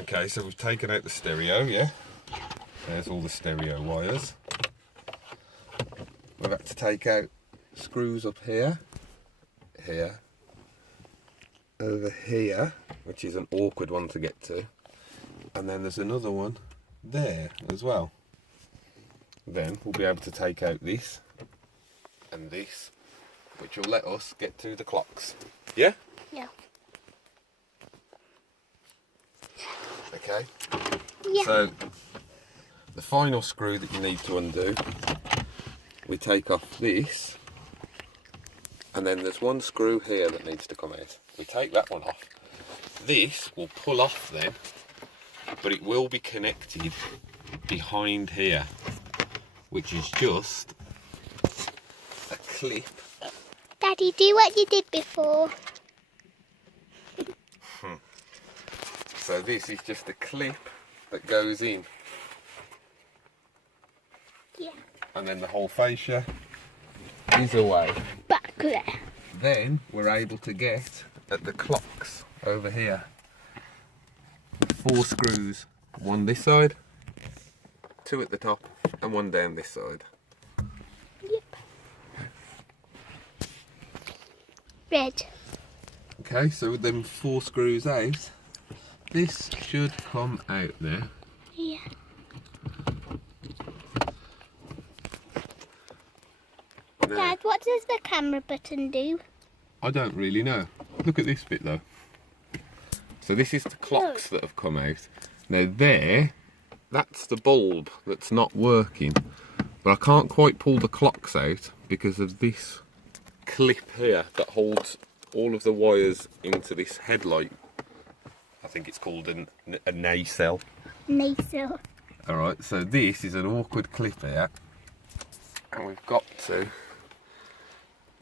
Okay, so we've taken out the stereo, yeah? There's all the stereo wires. We've had to take out screws up here, over here, which is an awkward one to get to. And then there's another one there as well. Then we'll be able to take out this and this, which will let us get to the clocks. Yeah? Yeah. Okay. Yeah. So the final screw that you need to undo, we take off this, and then there's one screw here that needs to come out. We take that one off. This will pull off then, but it will be connected behind here, which is just a clip. Daddy, do what you did before. So this is just a clip that goes in. Yeah. And then the whole fascia is away. Back there. Then we're able to get at the clocks over here. 4 screws, one this side, 2 at the top, and 1 down this side. Yep. Red. Okay, so with them 4 screws out, this should come out there. Yeah. Now, Dad, what does the camera button do? I don't really know. Look at this bit though. So this is the clocks that have come out. Now there, that's the bulb that's not working. But I can't quite pull the clocks out because of this clip here that holds all of the wires into this headlight. I think it's called a nacelle. Nacelle. Alright, so this is an awkward clip here. And we've got to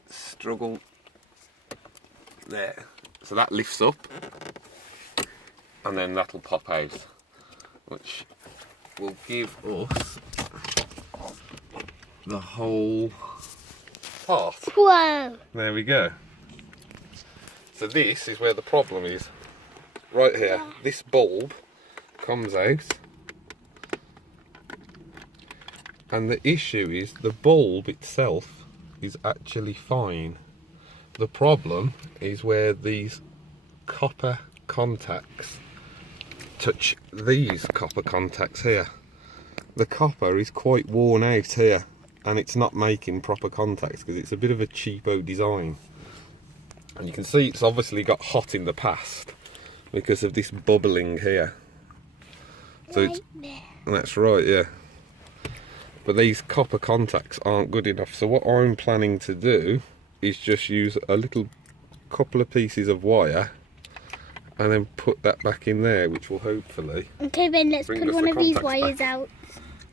struggle there. So that lifts up and then that'll pop out, which will give us the whole part. Whoa. There we go. So this is where the problem is. Right here, Yeah. this bulb comes out, and the issue is the bulb itself is actually fine. The problem is where these copper contacts touch these copper contacts here. The copper is quite worn out here, and it's not making proper contacts because it's a bit of a cheapo design. And you can see it's obviously got hot in the past because of this bubbling here. So Right it's, there. that's right, yeah. But these copper contacts aren't good enough. So what I'm planning to do is just use a little couple of pieces of wire and then put that back in there, which will hopefully... Okay, then let's Bring put us one the of these contacts wires back.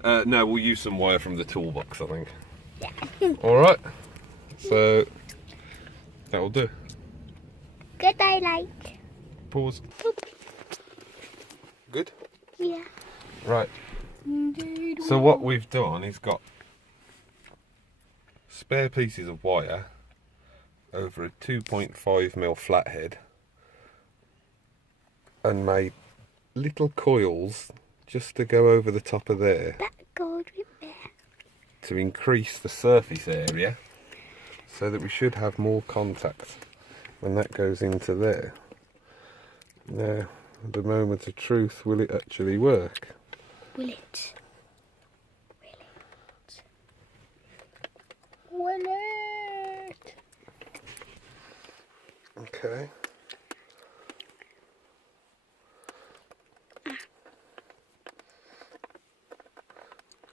out. No, we'll use some wire from the toolbox, I think. Yeah. Alright, so that'll do. Goodbye, like. Pause. Boop. Good? Yeah. Right. So what we've done is got spare pieces of wire over a 2.5mm flathead and made little coils just to go over the top of there That goes with there. to increase the surface area so that we should have more contact when that goes into there. Now, the moment of truth, will it actually work? Will it? Will it? Okay.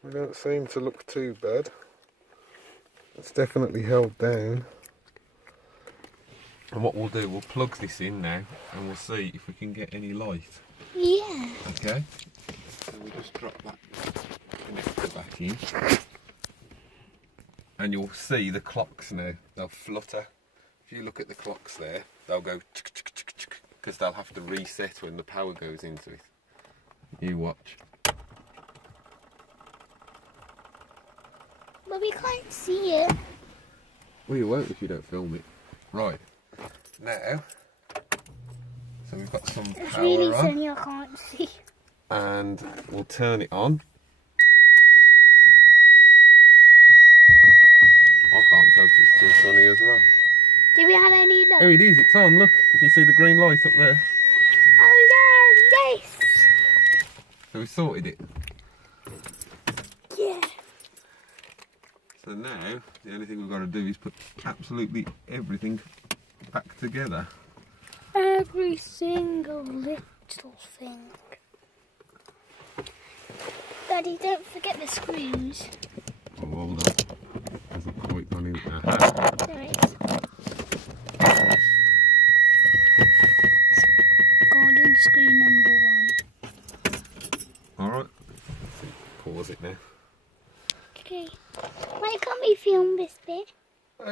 We don't seem to look too bad. It's definitely held down. And what we'll do, we'll plug this in now and we'll see if we can get any light. Yeah. Okay. So we'll just drop that connector back in. And you'll see the clocks now. They'll flutter. If you look at the clocks there, they'll go because they'll have to reset when the power goes into it. You watch. But we can't see it. Well, you won't if you don't film it. Right. Now, so we've got some It's power really on. sunny, I can't See. And we'll turn it on. I can't tell because it's too sunny as well. Do we have any luck? Oh, it is. It's on. Look, you see the green light up there. Oh yeah, yes. So we sorted it. Yeah. So now the only thing we've got to do is put absolutely everything back together. Every single little thing. Daddy, don't forget the screws. Oh, hold on. Hasn't quite gone in. Aha. There it is. Golden screw number 1. Alright. Pause it now. Okay. Why can't we film this bit?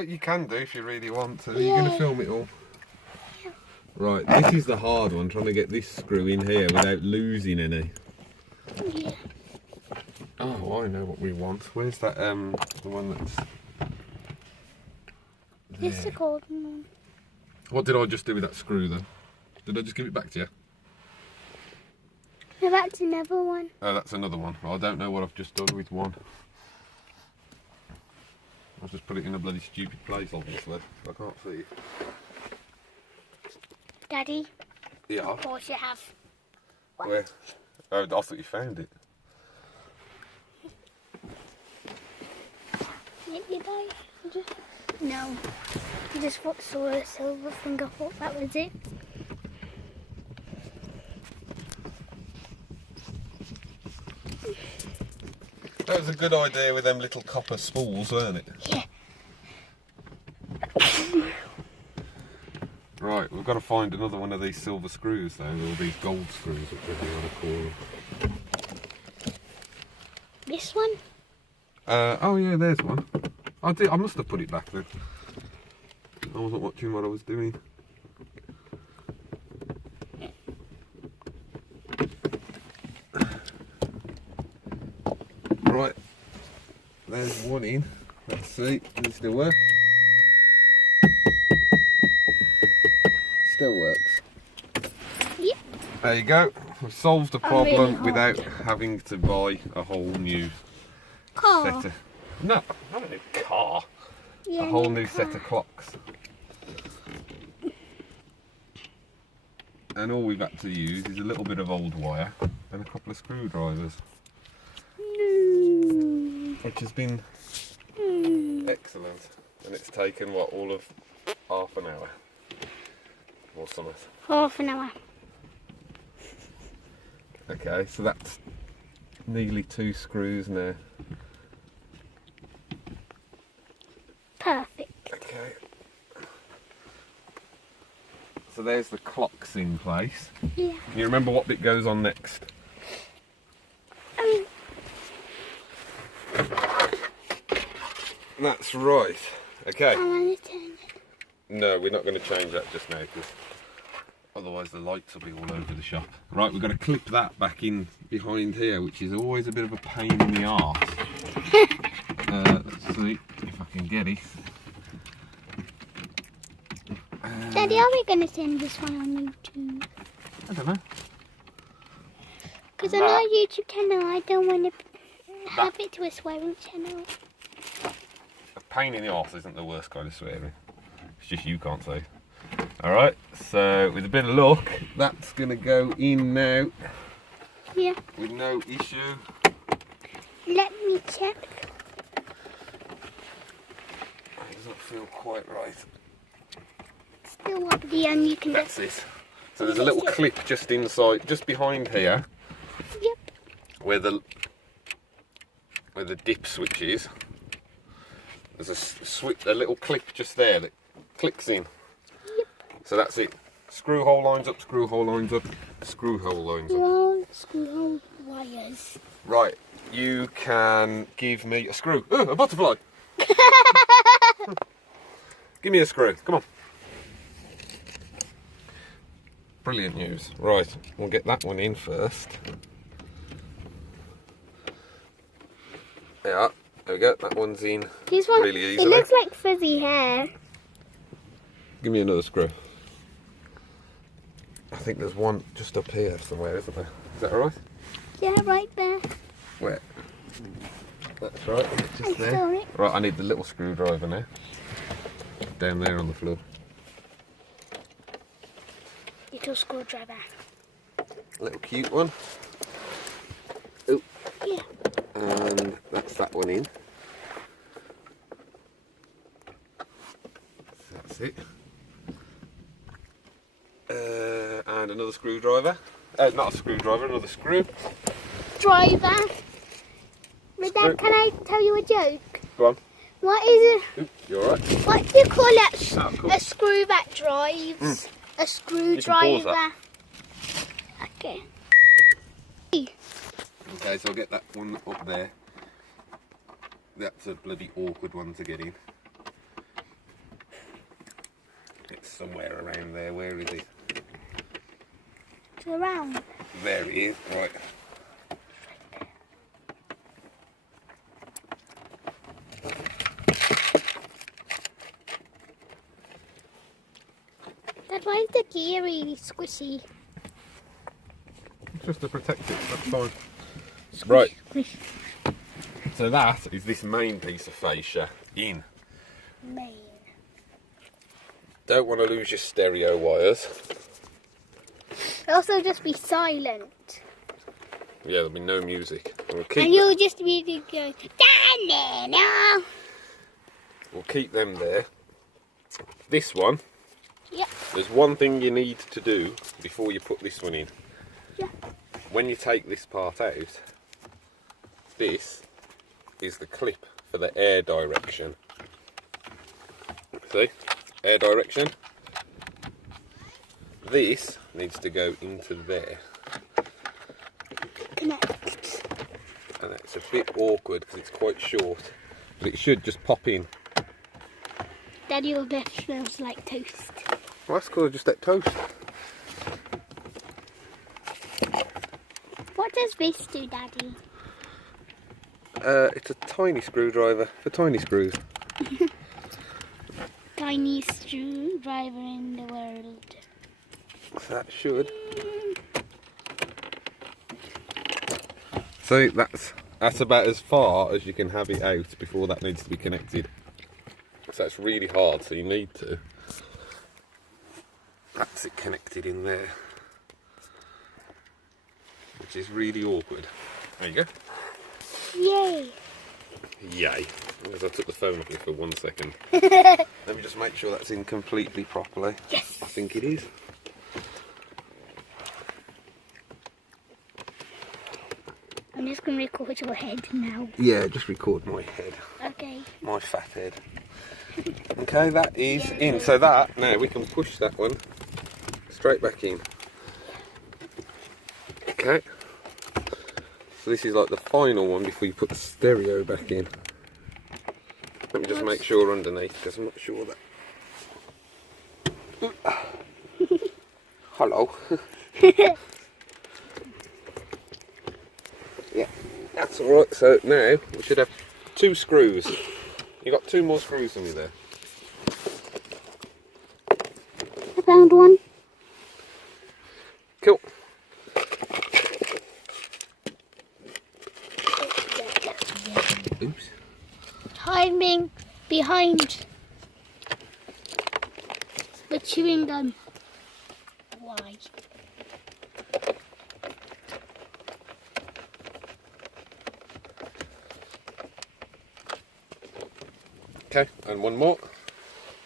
You can do if you really want to. Yeah. You're going to film it all. Yeah. Right, this is the hard one, trying to get this screw in here without losing any. Yeah. Oh, I know what we want. Where's that, the one that's... This is the there. golden one. What did I just do with that screw then? Did I just give it back to you? No, that's another one. Oh, that's another one. I don't know what I've just done with one. I've just put it in a bloody stupid place, obviously. I can't see it. Daddy, Yeah. of course you have. What? Where? Oh, I thought you found it. Did I? No. I just saw a silver thing. I thought that was it. That was a good idea with them little copper spools, weren't it? Yeah. Right, we've got to find another one of these silver screws though, or these gold screws, whichever you want to call them. This one? Oh yeah, there's one. I must have put it back then. I wasn't watching what I was doing. Right, there's one in. Let's see, does it still work? Still works. Yep. There you go. We've solved the I'm really problem hot. without having to buy a whole new Car. set of... No, not a new car. Yeah, A whole new new set of clocks. And all we've had to use is a little bit of old wire and a couple of screwdrivers, which has been excellent. And it's taken, what, all of half an hour or something. Half an hour. Okay, so that's nearly 2 screws now. Perfect. Okay. So there's the clocks in place. Yeah. You remember what bit goes on next? That's right. Okay. I want to turn it. No, we're not going to change that just now because otherwise the lights will be all over the shop. Right, we've got to clip that back in behind here, which is always a bit of a pain in the arse. Let's see if I can get it. Daddy, are we going to send this one on YouTube? I don't know. Because on our YouTube channel, I don't want to have it to a swearing channel. A pain in the arse isn't the worst kind of swearing. It's just you can't say. Alright, so with a bit of luck, that's going to go in now Yeah. with no issue. Let me check. It doesn't feel quite right. Still wobbly, and you can That's just... it. So there's a little clip just inside, just behind here, Yep. where the dip switch is. There's a little clip just there that clicks in. Yep. So that's it. Screw hole lines up, screw hole lines up, screw hole lines up. Long screw wires. Right, you can give me a screw. Oh, a butterfly! Give me a screw, come on. Brilliant news. Right, we'll get that one in first. Yeah, there we go, that one's in This one, really it easily. looks like fuzzy hair. Give me another screw. I think there's one just up here somewhere, isn't there? Is that alright? Yeah, right there. Where? That's right, I just there. saw it. Right, I need the little screwdriver now. Down there on the floor. Little screwdriver. Little cute one. Oh, Yeah. and that's that one in. That's it. And another screwdriver. Not a screwdriver, another screw. Driver. My Screw. Dad, can I tell you a joke? Go on. What is Ooh, you alright? what do you call it? Oh, cool. A screw that drives. A pause screwdriver. that. Okay. Okay, so I'll get that one up there. That's a bloody awkward one to get in. It's somewhere around there. Where is it? It's around. There it is. Right. Dad, why is the gear really squishy? Just to protect it, that's fine. Right. Squish. So that is this main piece of fascia in. Main. Don't want to lose your stereo wires. Also, just be silent. Yeah, there'll be no music. We'll keep, And you'll just really go, down there now. we'll keep them there. This one, Yep. there's one thing you need to do before you put this one in. Yeah. When you take this part out, this is the clip for the air direction. See? Air direction. This needs to go into there. Connect. And it's a bit awkward because it's quite short, but it should just pop in. Daddy, your breath smells like toast. Well, that's because I just ate toast. What does this do, Daddy? It's a tiny screwdriver for tiny screws. Tiny screwdriver in the world. So that should. So that's about as far as you can have it out before that needs to be connected. So it's really hard, so you need to. That's it connected in there. Which is really awkward. There you go. Yay! Yay. Because I took the phone off you for 1 second. Let me just make sure that's in completely properly. Yes! I think it is. I'm just going to record your head now. Yeah, just record my head. Okay. My fat head. Okay, that is in. So that, now we can push that one straight back in. Okay. So this is like the final one before you put the stereo back in. Let me just make sure underneath, because I'm not sure that... Hello. Yeah, that's alright. So now we should have 2 screws. You got 2 more screws on you there. I found one. Cool. Oops. Hiding behind the chewing gum. Why? Okay, and one more.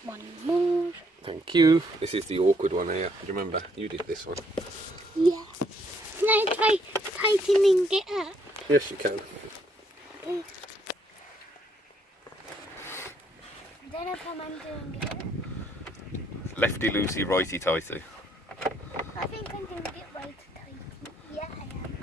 One more. Thank you. This is the awkward one here. Do you remember? You did this one. Yeah. Can I try tightening it up? Yes, you can. I don't know if I'm undoing it. Lefty loosey, righty tighty. I think I'm doing it right tight. Yeah, I am.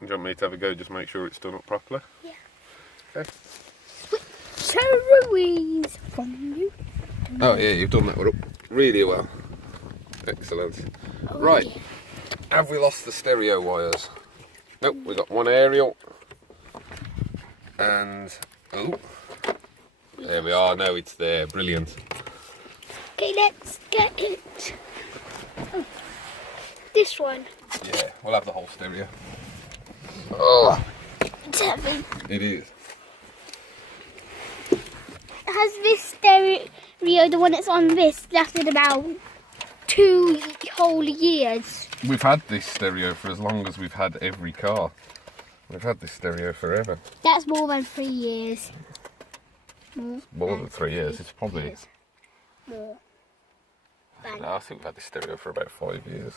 Do you want me to have a go? Just make sure it's done up properly. Yeah. Okay. squeeze from you. Oh yeah, you've done that really well. Excellent. Oh, Right, yeah. have we lost the stereo wires? Nope, we got one aerial. And, oh, there we are, now it's there, brilliant. Okay, let's get it. Oh, this one. Yeah, we'll have the whole stereo. Oh, it's heavy. It is. Has this stereo, the one that's on this, lasted about 2 whole years? We've had this stereo for as long as we've had every car. We've had this stereo forever. That's more than 3 years. More than 3 years, it's probably... years. More. No, I think we've had this stereo for about 5 years.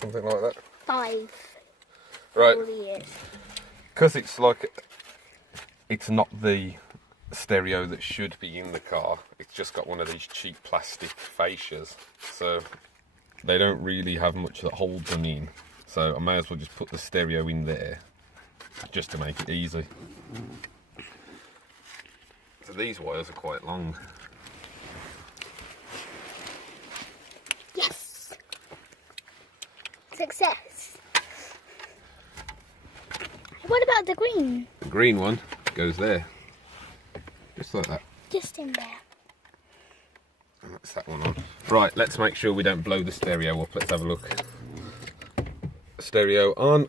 Something like that. 5 Right, whole years. because it's like... It's not the stereo that should be in the car. It's just got one of these cheap plastic fascias. So they don't really have much that holds them in. So I may as well just put the stereo in there, just to make it easy. So these wires are quite long. Yes! Success! What about the green? The green one goes there, just like that. Just in there. And that's that one on. Right, let's make sure we don't blow the stereo up. Let's have a look. Stereo on.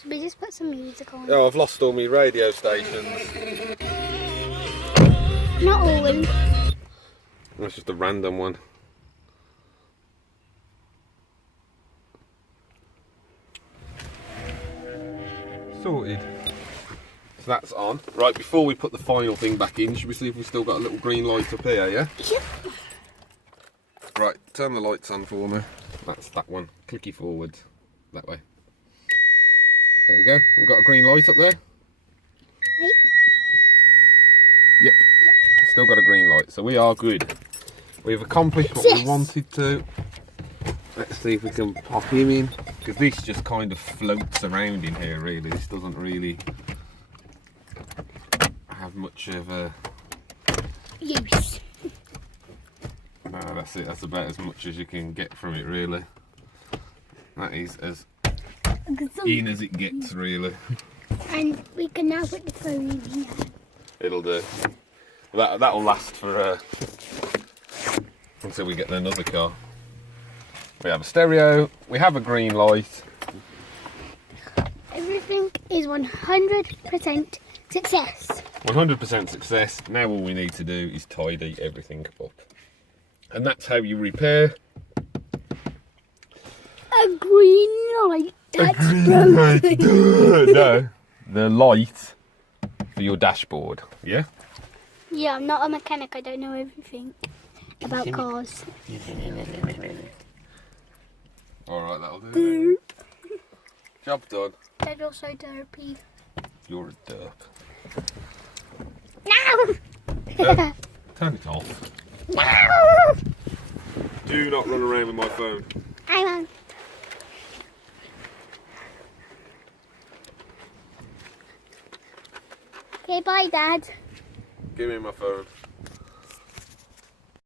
Should we just put some music on? Oh, I've lost all my radio stations. Not all of them. That's just a random one. Sorted. So that's on. Right, before we put the final thing back in, should we see if we've still got a little green light up here, yeah? Yep. Right, turn the lights on for me. That's that one. Clicky forward. That way. There we go. We've got a green light up there. Right. Yep. Still got a green light, so we are good. We've accomplished what we wanted to. Let's see if we can pop him in, because this just kind of floats around in here really. This doesn't really have much of a Use. no, that's it, that's about as much as you can get from it really. That is as in as it gets really. And we can now put the phone in here. It'll do. That'll last for until we get another car. We have a stereo, we have a green light. Everything is 100% success. 100% success. Now all we need to do is tidy everything up. And that's how you repair A green light that's broken. no, the light for your dashboard. Yeah? Yeah, I'm not a mechanic. I don't know everything about cars. Alright, that'll do. Job done. They're also derpy. You're a derp. No! Turn it off. Do not run around with my phone. Hang on. Okay, bye, Dad. Give me my phone.